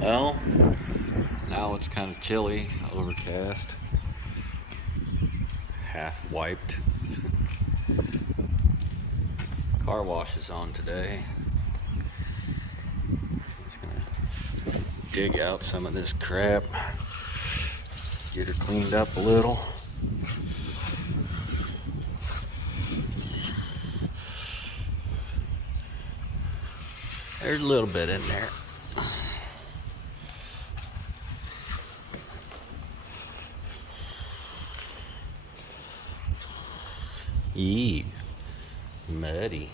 Well, now it's kind of chilly, overcast, half wiped. Car wash is on today. Just gonna dig out some of this crap, get her cleaned up a little. There's a little bit in there. Eee, muddy.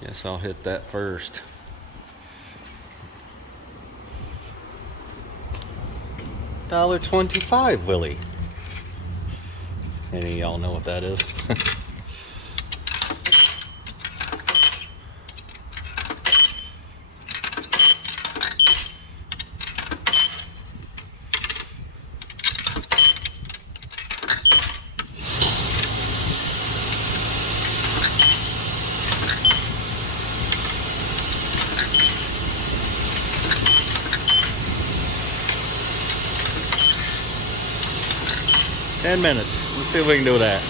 Guess I'll hit that first. $1.25, Willie. Any of y'all know what that is? 10 minutes. Let's see what we can do with that.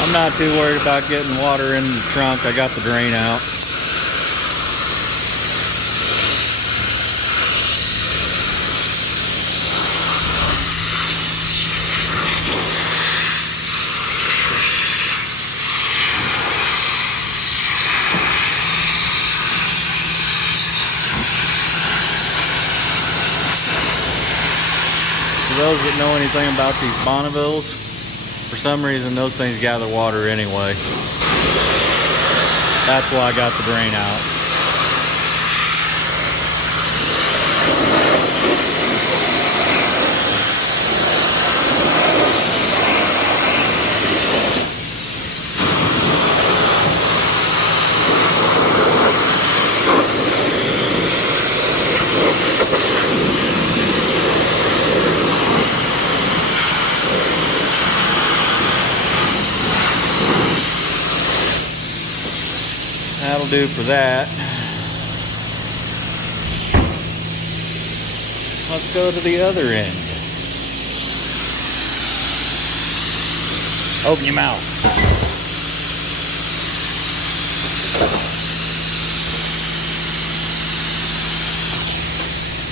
I'm not too worried about getting water in the trunk. I got the drain out. For those that know anything about these Bonnevilles, for some reason those things gather water anyway. That's why I got the drain out. That'll do for that. Let's go to the other end. Open your mouth.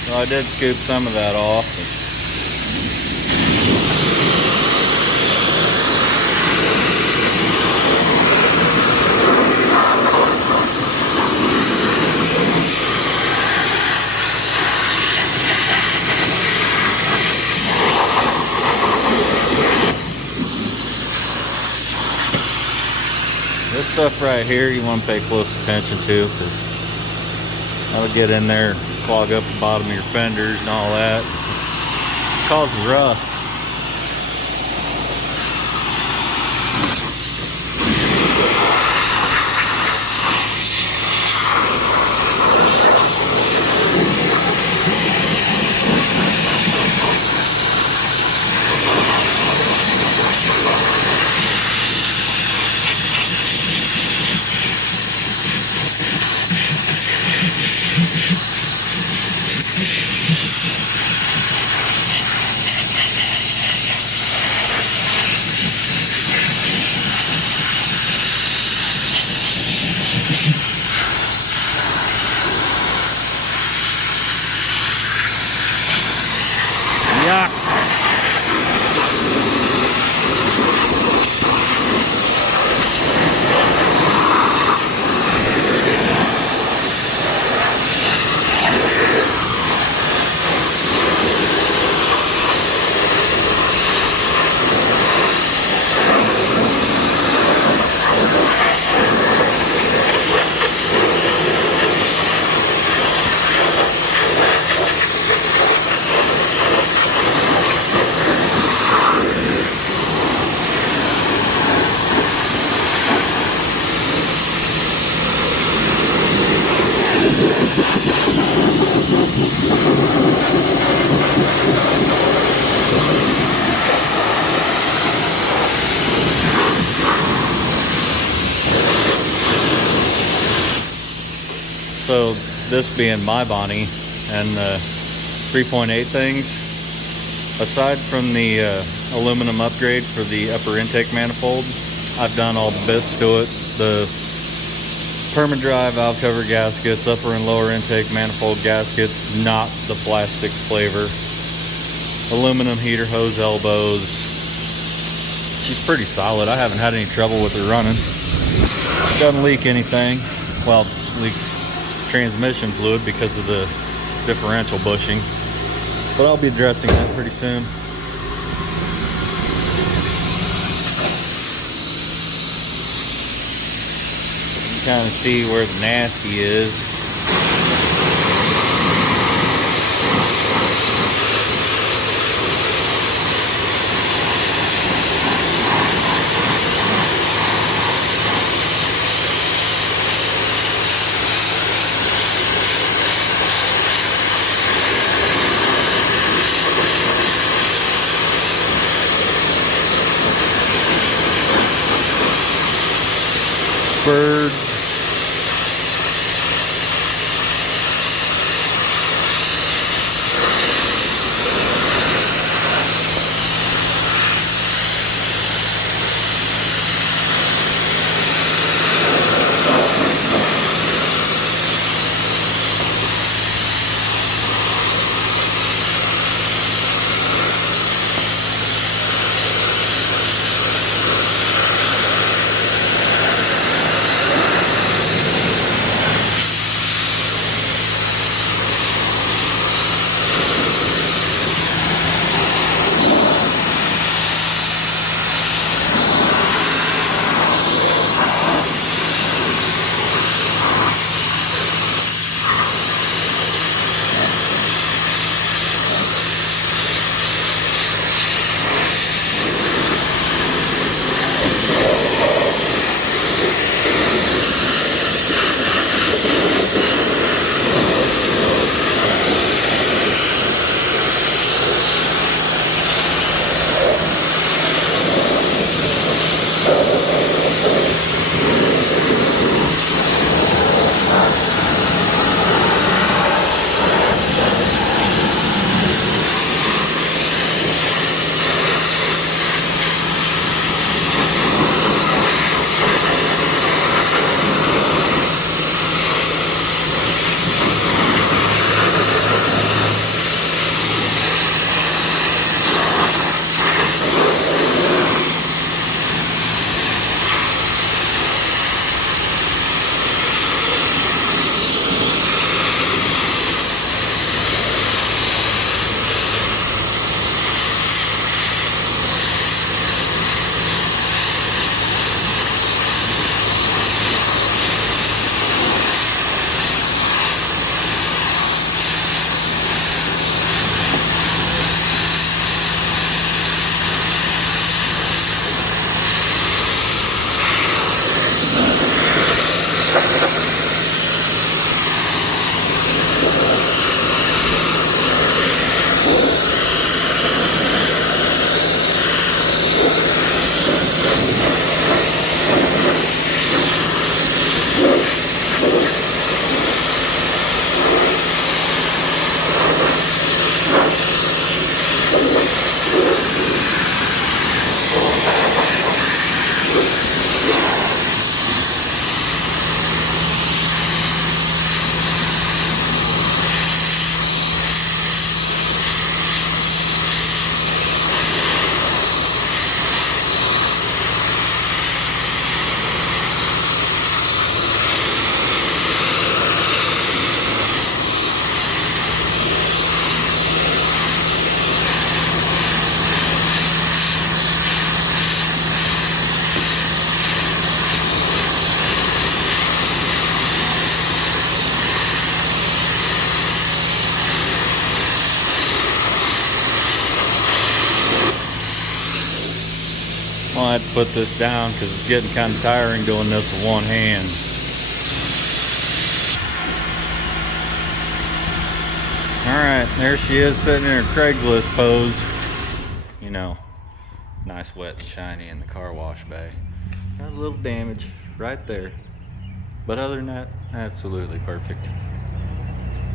So I did scoop some of that off. This stuff right here you want to pay close attention to, because that'll get in there, clog up the bottom of your fenders and all that. It causes rust. So this being my Bonnie and 3.8 things, aside from the aluminum upgrade for the upper intake manifold, I've done all the bits to it. The Perma-Dry valve cover gaskets, upper and lower intake manifold gaskets, not the plastic flavor. Aluminum heater hose elbows. She's pretty solid. I haven't had any trouble with her running. Doesn't leak anything. Well, leaks transmission fluid because of the differential bushing, but I'll be addressing that pretty soon. You can kind of see where the nasty is. Bird. I had to put this down because it's getting kind of tiring doing this with one hand. Alright, there she is sitting in her Craigslist pose. You know, nice wet and shiny in the car wash bay. Got a little damage right there. But other than that, absolutely perfect.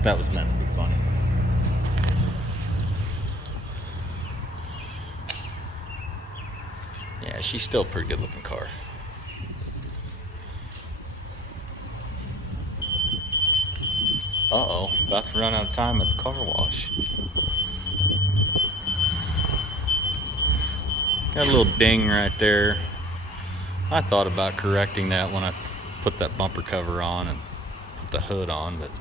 That was meant to be funny. Yeah, she's still a pretty good looking car. Uh-oh, about to run out of time at the car wash. Got a little ding right there. I thought about correcting that when I put that bumper cover on and put the hood on, but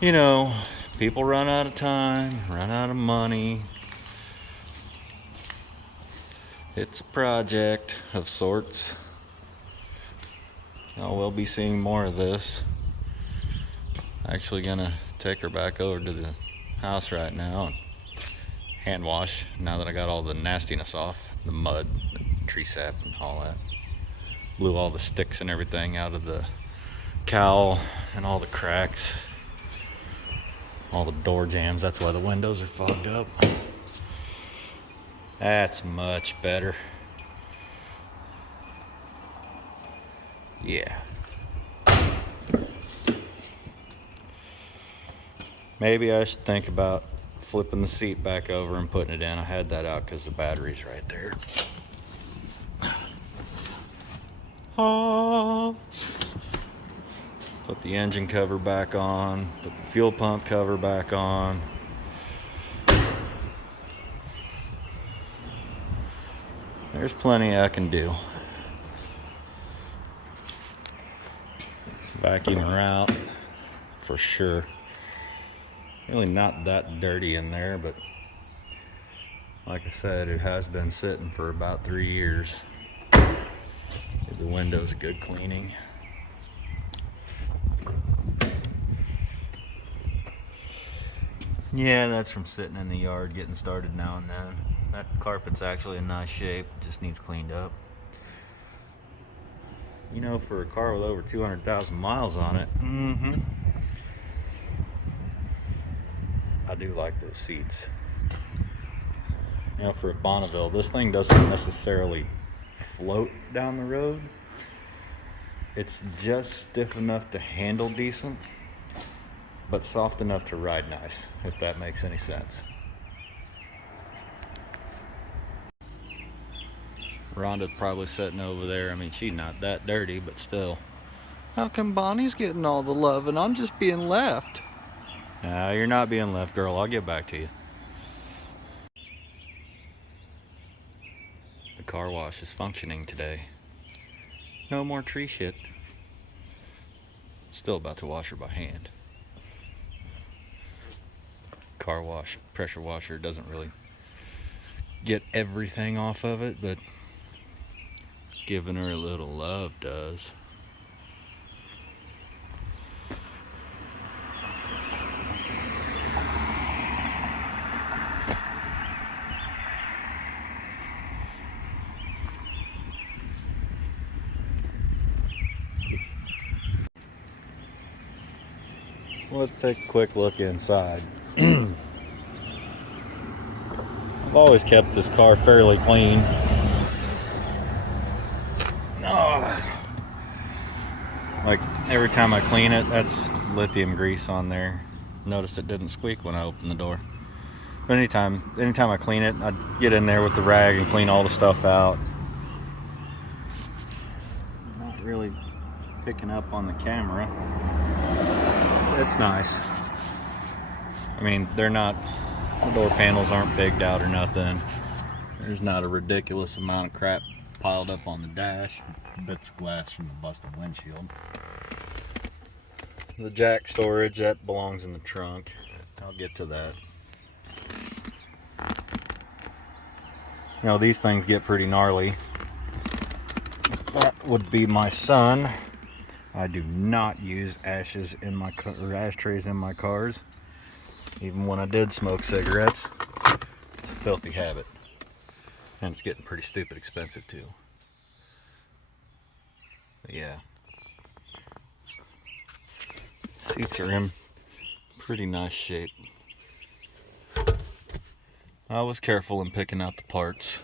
you know, people run out of time, run out of money. It's a project of sorts. Oh, we'll be seeing more of this. Actually gonna take her back over to the house right now and hand wash now that I got all the nastiness off, the mud, the tree sap and all that. Blew all the sticks and everything out of the cowl and all the cracks, all the door jams. That's why the windows are fogged up. That's much better. Yeah. Maybe I should think about flipping the seat back over and putting it in. I had that out because the battery's right there. Oh. Put the engine cover back on. Put the fuel pump cover back on. There's plenty I can do. Vacuum her out for sure. Really not that dirty in there, but like I said, it has been sitting for about 3 years. Give the windows a good cleaning. Yeah, that's from sitting in the yard getting started now and then. That carpet's actually in nice shape, just needs cleaned up. You know, for a car with over 200,000 miles on it, I do like those seats. You know, for a Bonneville, this thing doesn't necessarily float down the road. It's just stiff enough to handle decent, but soft enough to ride nice, if that makes any sense. Rhonda's probably sitting over there. I mean, she's not that dirty, but still. How come Bonnie's getting all the love and I'm just being left? You're not being left, girl. I'll get back to you. The car wash is functioning today. No more tree shit. Still about to wash her by hand. Car wash, pressure washer doesn't really get everything off of it, but giving her a little love does. So let's take a quick look inside. I've always kept this car fairly clean. Like every time I clean it, that's lithium grease on there. Notice it didn't squeak when I opened the door. But anytime I clean it, I get in there with the rag and clean all the stuff out. Not really picking up on the camera. It's nice. I mean, the door panels aren't pigged out or nothing. There's not a ridiculous amount of crap piled up on the dash. Bits of glass from the busted windshield. The jack storage, that belongs in the trunk. I'll get to that. You know, these things get pretty gnarly. That would be my son. I do not use ashtrays in my cars. Even when I did smoke cigarettes, it's a filthy habit. And it's getting pretty stupid expensive too. But yeah. Seats are in pretty nice shape. I was careful in picking out the parts.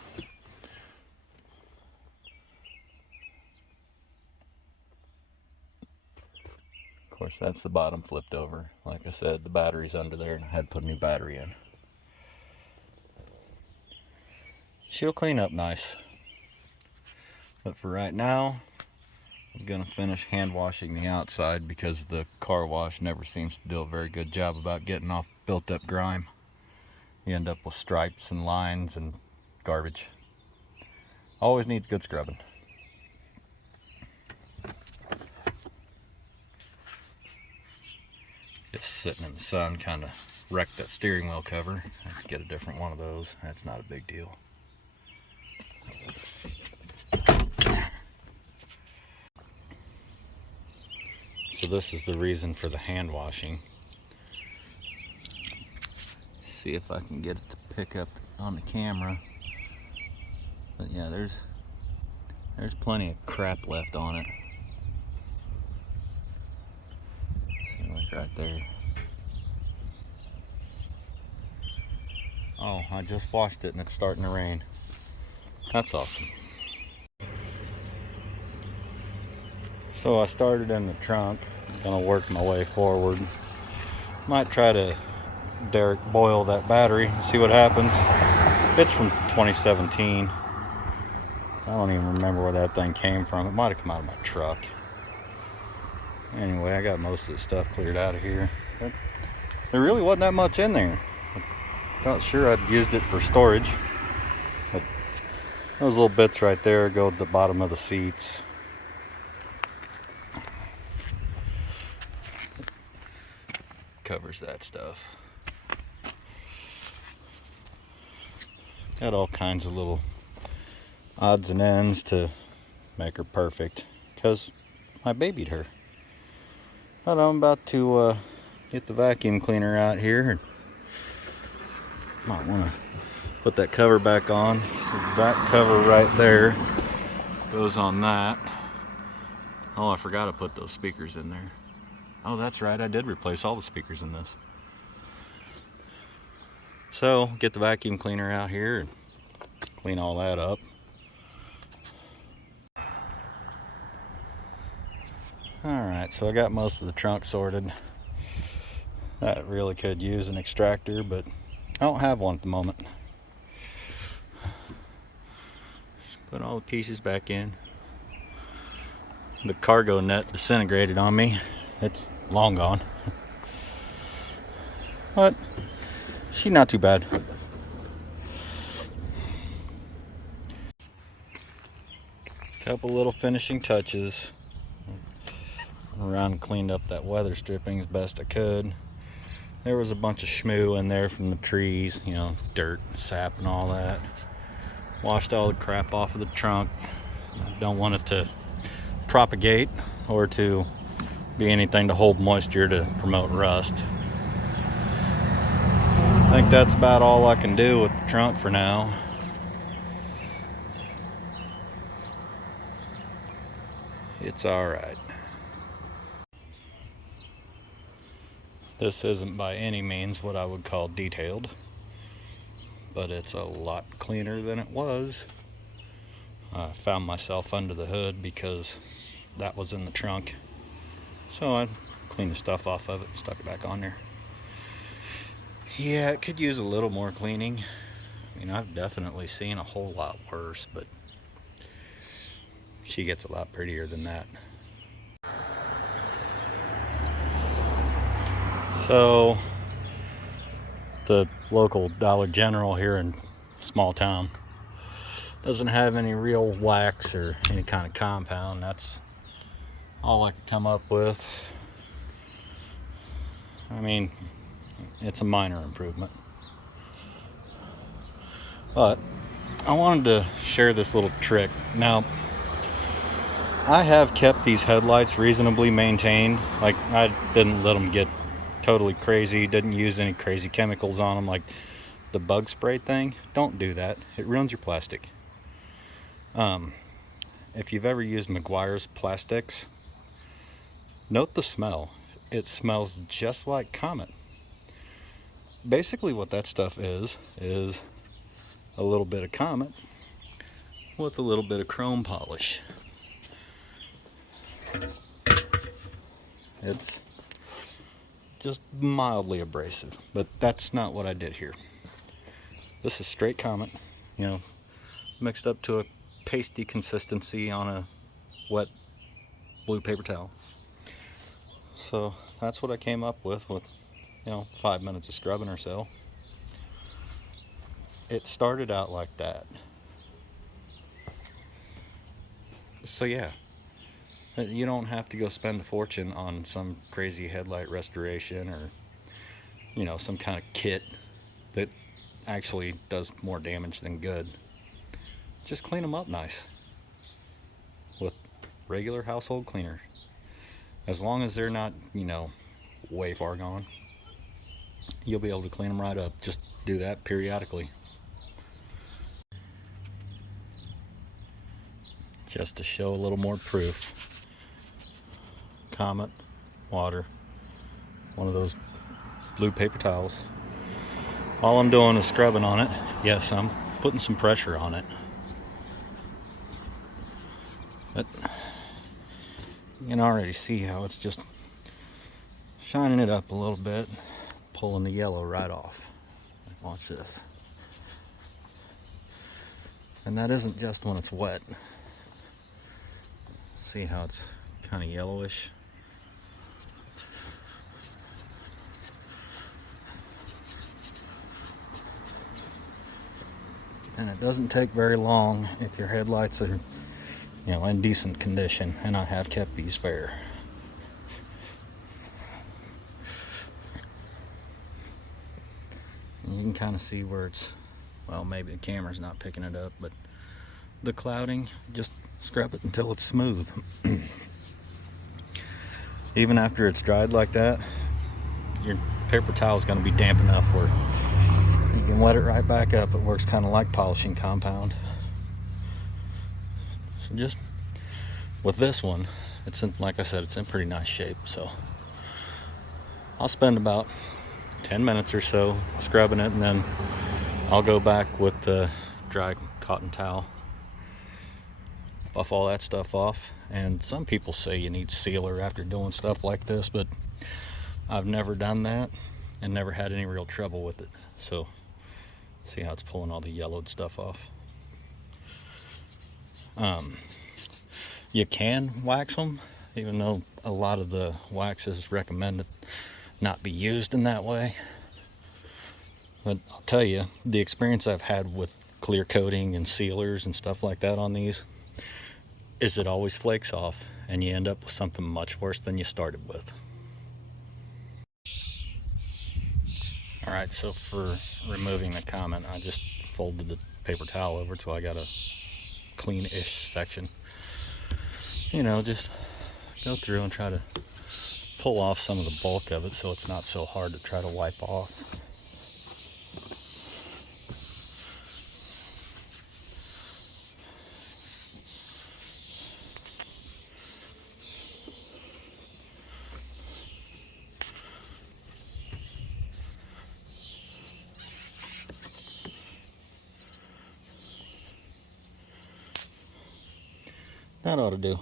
Of course, that's the bottom flipped over. Like I said, the battery's under there and I had to put a new battery in. She'll clean up nice. But for right now, I'm gonna finish hand washing the outside because the car wash never seems to do a very good job about getting off built up grime. You end up with stripes and lines and garbage. Always needs good scrubbing. Just sitting in the sun kind of wrecked that steering wheel cover. I have to get a different one of those. That's not a big deal. So this is the reason for the hand washing. See if I can get it to pick up on the camera. But yeah, there's plenty of crap left on it. See, like right there. Oh, I just washed it and it's starting to rain. That's awesome. So I started in the trunk. I'm gonna work my way forward. Might try to Derek boil that battery and see what happens. It's from 2017. I don't even remember where that thing came from. It might have come out of my truck. Anyway, I got most of the stuff cleared out of here. But there really wasn't that much in there. Not sure I'd used it for storage. But those little bits right there go at the bottom of the seats. Covers that stuff. Got all kinds of little odds and ends to make her perfect, because I babied her. But I'm about to get the vacuum cleaner out here and might want to put that cover back on. So that cover right there goes on that. Oh, I forgot to put those speakers in there. Oh, that's right, I did replace all the speakers in this. So, get the vacuum cleaner out here and clean all that up. Alright, so I got most of the trunk sorted. That really could use an extractor, but I don't have one at the moment. Just put all the pieces back in. The cargo net disintegrated on me. It's long gone. But she's not too bad. Couple little finishing touches. Around and cleaned up that weather stripping as best I could. There was a bunch of schmoo in there from the trees, you know, dirt, sap and all that. Washed all the crap off of the trunk. Don't want it to propagate or to be anything to hold moisture to promote rust. I think that's about all I can do with the trunk for now. It's alright. This isn't by any means what I would call detailed, but it's a lot cleaner than it was. I found myself under the hood because that was in the trunk. So I cleaned the stuff off of it and stuck it back on there. Yeah, it could use a little more cleaning. I mean, I've definitely seen a whole lot worse, but she gets a lot prettier than that. So, the local Dollar General here in small town doesn't have any real wax or any kind of compound. That's all I could come up with. I mean, it's a minor improvement. But I wanted to share this little trick. Now, I have kept these headlights reasonably maintained. Like, I didn't let them get totally crazy, didn't use any crazy chemicals on them like the bug spray thing. Don't do that. It ruins your plastic. If you've ever used Meguiar's plastics, note the smell. It smells just like Comet. Basically what that stuff is a little bit of Comet with a little bit of chrome polish. It's just mildly abrasive, but that's not what I did here. This is straight Comet, you know, mixed up to a pasty consistency on a wet blue paper towel. So that's what I came up with, you know, 5 minutes of scrubbing or so. It started out like that. So yeah, you don't have to go spend a fortune on some crazy headlight restoration or, you know, some kind of kit that actually does more damage than good. Just clean them up nice with regular household cleaner. As long as they're not, you know, way far gone, you'll be able to clean them right up. Just do that periodically. Just to show a little more proof. Comet, water, one of those blue paper towels. All I'm doing is scrubbing on it. Yes, I'm putting some pressure on it. But you can already see how it's just shining it up a little bit, pulling the yellow right off. Watch this. And that isn't just when it's wet. See how it's kind of yellowish? And it doesn't take very long if your headlights are, you know, in decent condition, and I have kept these fair. And you can kind of see where it's, well, maybe the camera's not picking it up, but the clouding, just scrub it until it's smooth. Even after it's dried like that, your paper towel is going to be damp enough where you can wet it right back up. It works kind of like polishing compound. So just with this one, it's in, like I said, it's in pretty nice shape. So I'll spend about 10 minutes or so scrubbing it, and then I'll go back with the dry cotton towel, buff all that stuff off. And some people say you need sealer after doing stuff like this, but I've never done that and never had any real trouble with it. So see how it's pulling all the yellowed stuff off. You can wax them, even though a lot of the waxes recommended not be used in that way. But I'll tell you, the experience I've had with clear coating and sealers and stuff like that on these is it always flakes off, and you end up with something much worse than you started with. Alright, so for removing the Comet, I just folded the paper towel over till I got a clean-ish section. You know, just go through and try to pull off some of the bulk of it so it's not so hard to try to wipe off. That ought to do.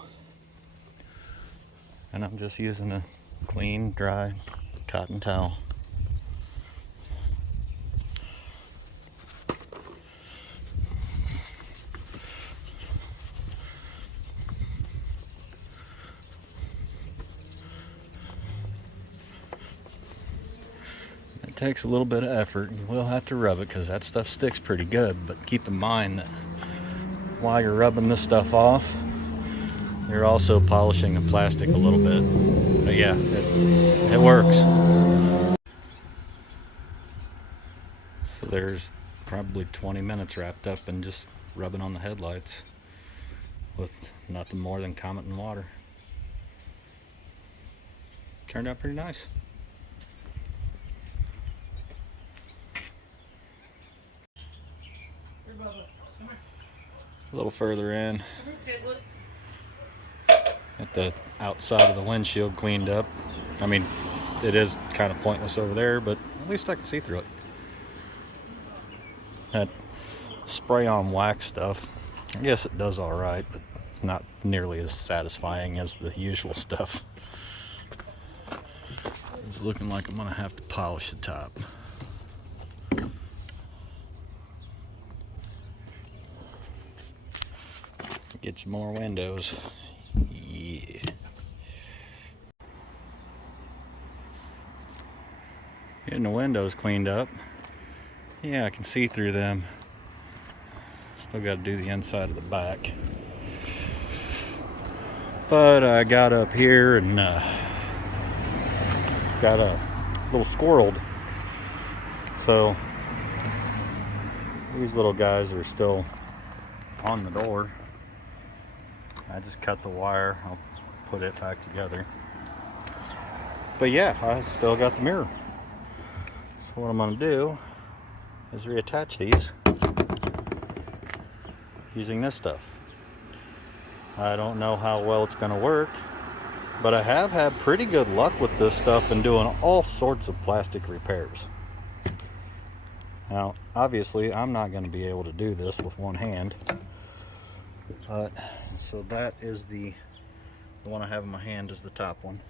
And I'm just using a clean, dry cotton towel. It takes a little bit of effort. You will have to rub it because that stuff sticks pretty good, but keep in mind that while you're rubbing this stuff off, you're also polishing the plastic a little bit. But yeah, it works. So there's probably 20 minutes wrapped up in just rubbing on the headlights with nothing more than Comet and water. Turned out pretty nice. A little further in, at the outside of the windshield cleaned up. I mean, it is kind of pointless over there, but at least I can see through it. That spray-on wax stuff. I guess it does all right, but it's not nearly as satisfying as the usual stuff. It's looking like I'm gonna have to polish the top. Get some more windows. Yeah. Getting the windows cleaned up. Yeah, I can see through them. Still got to do the inside of the back. But I got up here and got a little squirreled. So these little guys are still on the door. I just cut the wire. I'll put it back together. But yeah, I still got the mirror. So what I'm going to do is reattach these using this stuff. I don't know how well it's going to work, but I have had pretty good luck with this stuff and doing all sorts of plastic repairs. Now, obviously, I'm not going to be able to do this with one hand. But, so that is the one I have in my hand is the top one.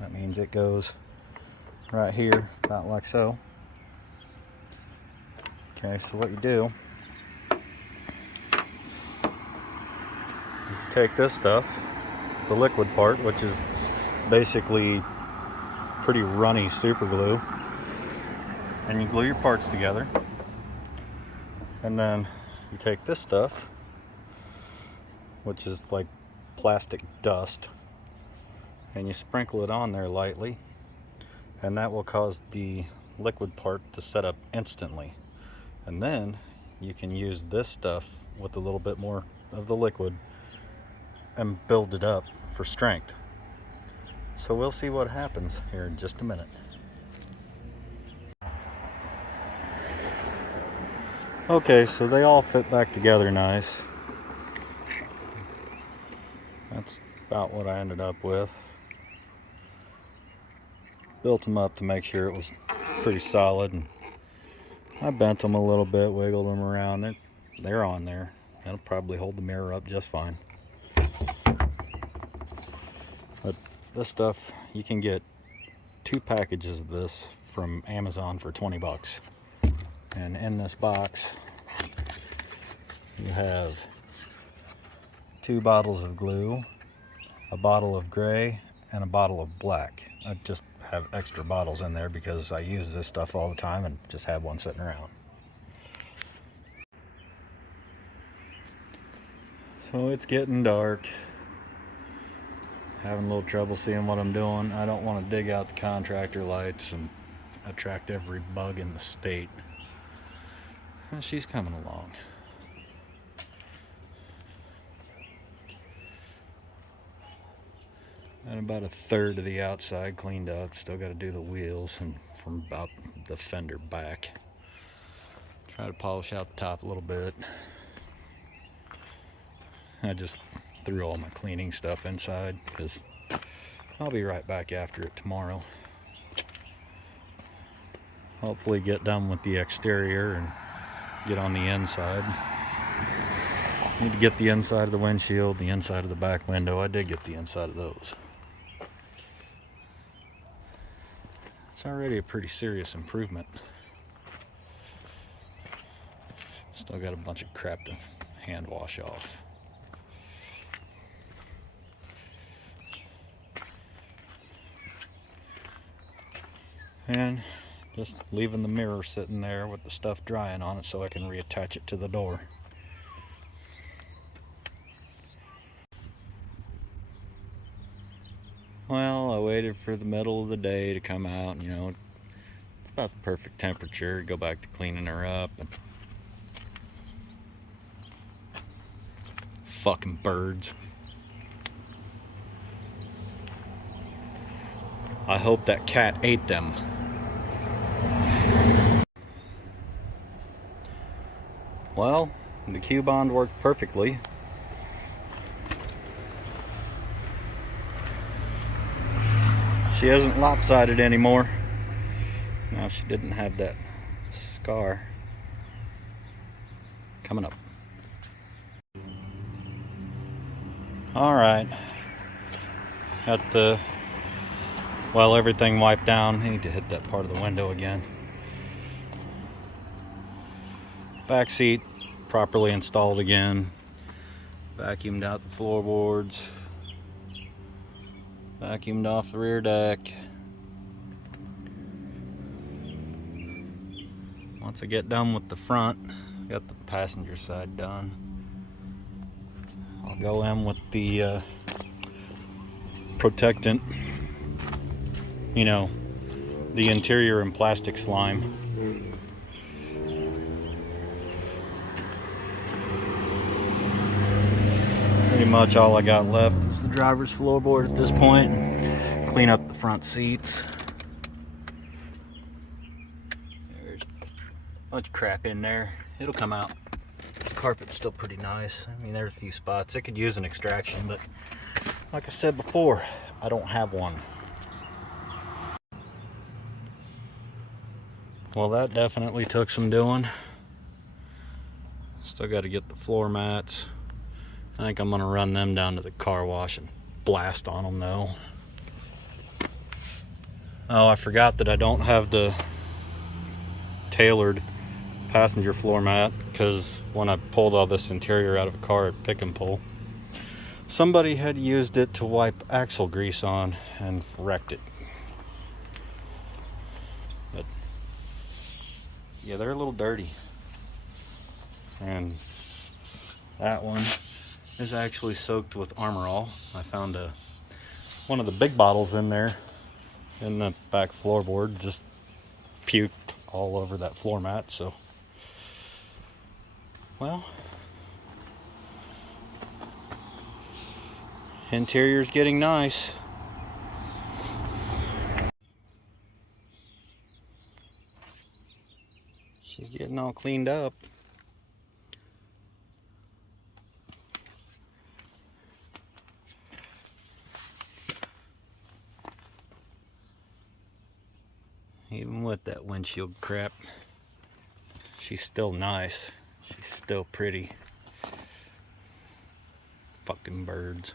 That means it goes right here, about like so. Okay, so what you do is you take this stuff, the liquid part, which is basically pretty runny super glue, and you glue your parts together. And then you take this stuff, which is like plastic dust, and you sprinkle it on there lightly, and that will cause the liquid part to set up instantly. And then you can use this stuff with a little bit more of the liquid and build it up for strength. So we'll see what happens here in just a minute. Okay, so they all fit back together nice. That's about what I ended up with. Built them up to make sure it was pretty solid, and I bent them a little bit, wiggled them around. They're on there. That'll probably hold the mirror up just fine. But this stuff, you can get 2 packages of this from Amazon for 20 bucks. And in this box, you have 2 bottles of glue, a bottle of gray, and a bottle of black. I just have extra bottles in there because I use this stuff all the time and just have one sitting around. So it's getting dark. Having a little trouble seeing what I'm doing. I don't want to dig out the contractor lights and attract every bug in the state. Well, she's coming along. And about a third of the outside cleaned up. Still got to do the wheels and from about the fender back. Try to polish out the top a little bit. I just threw all my cleaning stuff inside because I'll be right back after it tomorrow. Hopefully get done with the exterior and get on the inside. Need to get the inside of the windshield, the inside of the back window. I did get the inside of those. It's already a pretty serious improvement. Still got a bunch of crap to hand wash off. And just leaving the mirror sitting there with the stuff drying on it so I can reattach it to the door. Well, I waited for the middle of the day to come out, and, you know, it's about the perfect temperature. Go back to cleaning her up. And fucking birds. I hope that cat ate them. Well, the Q-bond worked perfectly. She isn't lopsided anymore. Now she didn't have that scar. coming up. All right, got everything wiped down. I need to hit that part of the window again. Back seat properly installed again. Vacuumed out the floorboards. Vacuumed off the rear deck. Once I get done with the front, got the passenger side done, I'll go in with the protectant, you know, the interior and plastic slime. Pretty much all I got left is the driver's floorboard at this point. Clean up the front seats. There's a bunch of crap in there. It'll come out. This carpet's still pretty nice. I mean, there's a few spots. It could use an extraction, but like I said before, I don't have one. Well, that definitely took some doing. Still got to get the floor mats. I think I'm going to run them down to the car wash and blast on them though. Oh, I forgot that I don't have the tailored passenger floor mat, because when I pulled all this interior out of a car at pick and pull, somebody had used it to wipe axle grease on and wrecked it. But yeah, they're a little dirty. And that one is actually soaked with Armor All. I found one of the big bottles in there in the back floorboard, just puked all over that floor mat. So, well, interior's getting nice. She's getting all cleaned up. Even with that windshield crap, she's still nice. She's still pretty. Fucking birds.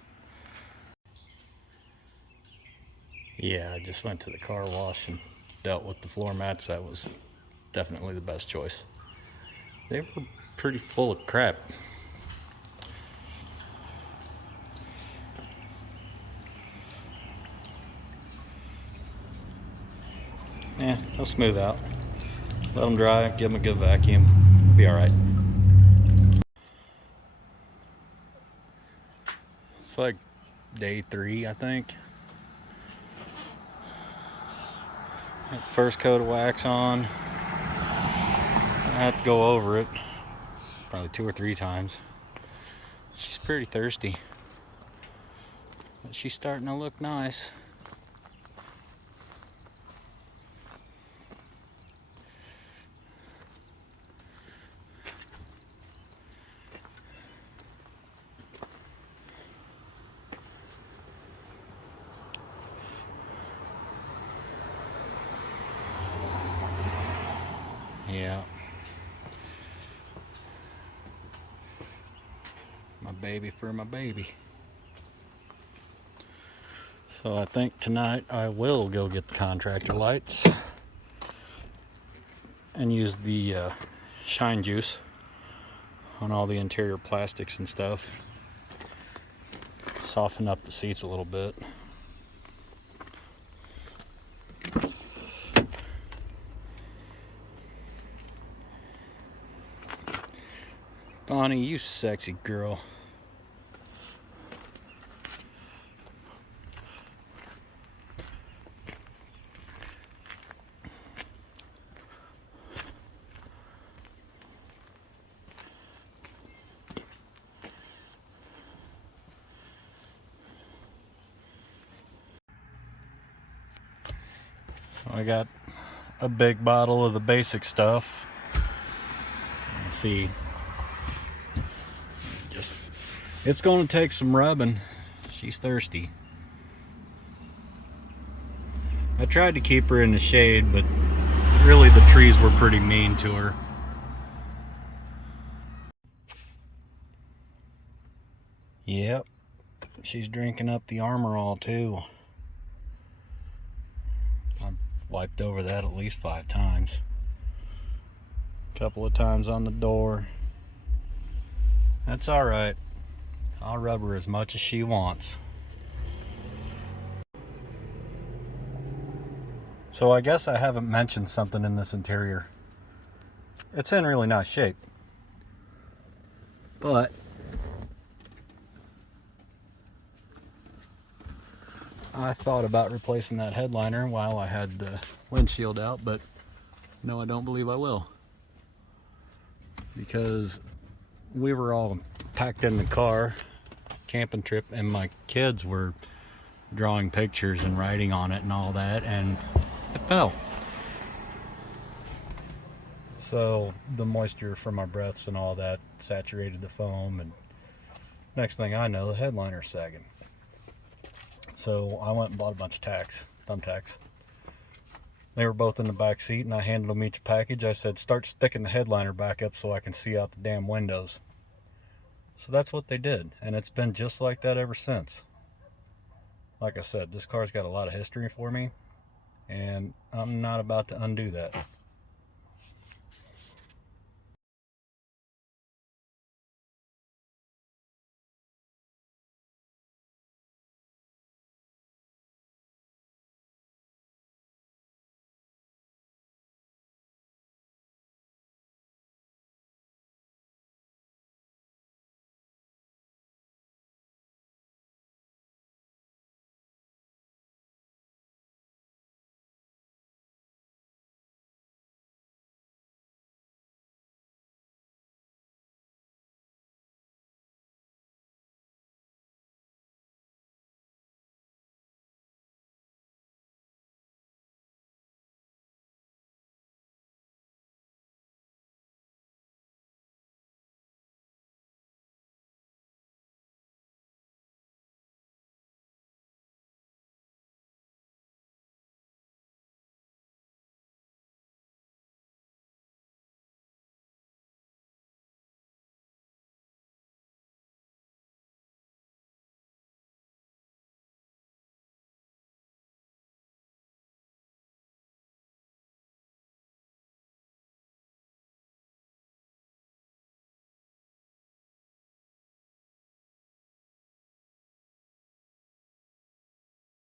Yeah, I just went to the car wash and dealt with the floor mats. That was definitely the best choice. They were pretty full of crap. Yeah, they'll smooth out. Let them dry, give them a good vacuum. It'll be all right. It's like day 3, I think. Got the first coat of wax on. I have to go over it probably 2 or 3 times. She's pretty thirsty, but she's starting to look nice. Yeah. My baby for my baby. So I think tonight I will go get the contractor lights and use the shine juice on all the interior plastics and stuff. Soften up the seats a little bit. Bonnie, you sexy girl. So I got a big bottle of the basic stuff. Let's see. It's going to take some rubbing. She's thirsty. I tried to keep her in the shade, but really the trees were pretty mean to her. Yep, she's drinking up the Armor All too. I've wiped over that at least 5 times. A couple of times on the door. That's alright. I'll rub her as much as she wants. So I guess I haven't mentioned something in this interior. It's in really nice shape. But I thought about replacing that headliner while I had the windshield out, but no, I don't believe I will. Because we were all packed in the car, camping trip, and my kids were drawing pictures and writing on it and all that, and it fell. So the moisture from our breaths and all that saturated the foam, and next thing I know, the headliner's sagging. So I went and bought a bunch of tacks, thumbtacks. They were both in the back seat, and I handed them each a package. I said, start sticking the headliner back up so I can see out the damn windows. So that's what they did, and it's been just like that ever since. Like I said, this car's got a lot of history for me, and I'm not about to undo that.